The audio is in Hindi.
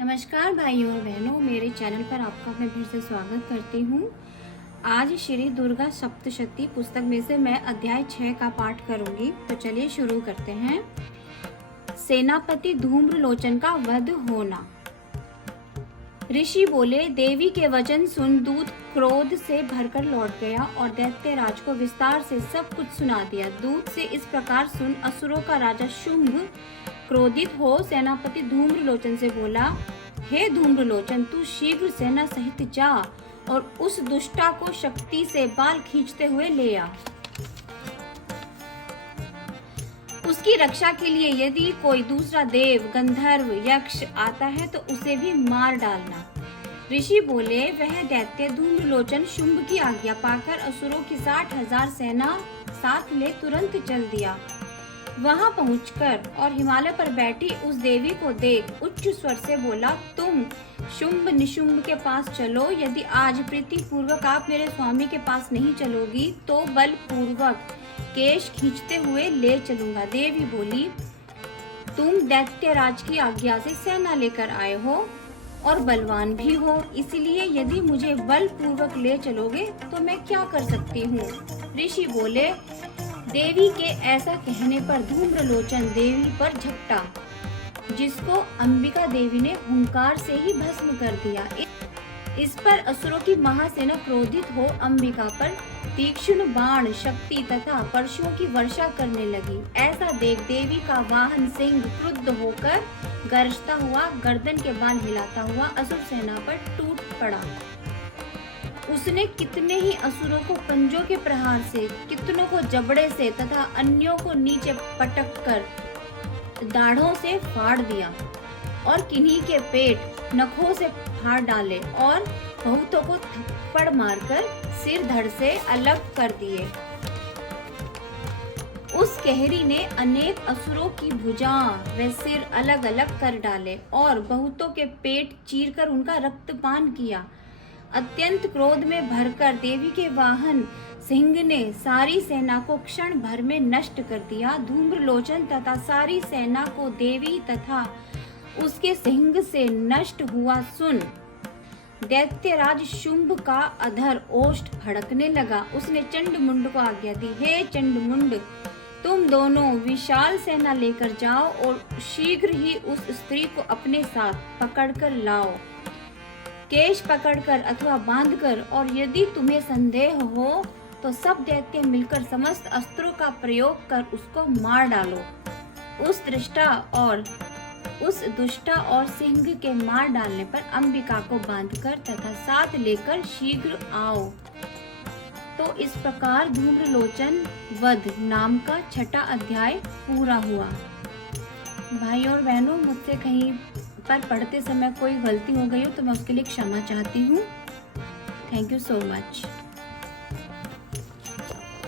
नमस्कार भाइयों और बहनों, मेरे चैनल पर आपका मैं फिर से स्वागत करती हूँ। आज श्री दुर्गा सप्तशती पुस्तक में से मैं अध्याय 6 का पाठ करूंगी। तो चलिए शुरू करते हैं। सेनापति धूम्रलोचन का वध होना। ऋषि बोले, देवी के वचन सुन दूत क्रोध से भरकर लौट गया और दैत्यराज को विस्तार से सब कुछ सुना दिया। दूत से इस प्रकार सुन असुरों का राजा शुंभ क्रोधित हो सेनापति धूम्रलोचन से बोला, हे धूम्रलोचन, तू शीघ्र सेना सहित जा और उस दुष्टा को शक्ति से बाल खींचते हुए ले आ। उसकी रक्षा के लिए यदि कोई दूसरा देव, गंधर्व, यक्ष आता है तो उसे भी मार डालना। ऋषि बोले, वह दैत्य धूम्रलोचन शुंभ की आज्ञा पाकर असुरों की 60,000 सेना साथ ले तुरंत चल दिया। वहां पहुंचकर और हिमालय पर बैठी उस देवी को देख उच्च स्वर से बोला, तुम शुंभ निशुंभ के पास चलो। यदि आज प्रीति पूर्वक आप मेरे स्वामी के पास नहीं चलोगी तो बल पूर्वक केश खींचते हुए ले चलूंगा। देवी बोली, तुम दैत्यराज की आज्ञा से सेना लेकर आए हो और बलवान भी हो, इसलिए यदि मुझे बल पूर्वक ले चलोगे तो मैं क्या कर सकती हूँ। ऋषि बोले, देवी के ऐसा कहने पर धूम्रलोचन देवी पर झपटा, जिसको अंबिका देवी ने हुंकार से ही भस्म कर दिया। इस पर असुरों की महासेना क्रोधित हो अंबिका पर तीक्ष्ण बाण, शक्ति तथा परशुओं की वर्षा करने लगी। ऐसा देख देवी का वाहन सिंह क्रुद्ध होकर गरजता हुआ, गर्दन के बाल हिलाता हुआ असुर सेना पर टूट पड़ा। उसने कितने ही असुरों को पंजों के प्रहार से, कितनों को जबड़े से तथा अन्यों को नीचे पटक कर दाढ़ों से फाड़ दिया और किन्हीं के पेट नखों से फाड़ डाले और बहुतों को थप्पड़ मारकर सिर धड़ से अलग कर दिए। उस कहरी ने अनेक असुरों की भुजा व सिर अलग अलग कर डाले और बहुतों के पेट चीरकर उनका रक्तपान किया। अत्यंत क्रोध में भरकर देवी के वाहन सिंह ने सारी सेना को क्षण भर में नष्ट कर दिया। धूम्रलोचन तथा सारी सेना को देवी तथा उसके सिंह से नष्ट हुआ सुन दैत्यराज शुंभ का अधर ओष्ठ फड़कने लगा। उसने चंडमुंड को आज्ञा दी, हे चंडमुंड, तुम दोनों विशाल सेना लेकर जाओ और शीघ्र ही उस स्त्री को अपने साथ पकड़कर लाओ, केश पकड़कर अथवा बांधकर, और यदि तुम्हें संदेह हो तो सब दैत्य मिलकर समस्त अस्त्रों का प्रयोग कर उसको मार डालो। उस दुष्टा और सिंह के मार डालने पर अंबिका को बांधकर तथा साथ लेकर शीघ्र आओ। तो इस प्रकार धूम्रलोचन वध नाम का 6वां अध्याय पूरा हुआ। भाई और बहनों, मुझसे कहीं पर पढ़ते समय कोई गलती हो गई हो तो मैं उसके लिए क्षमा चाहती हूँ। Thank you so much.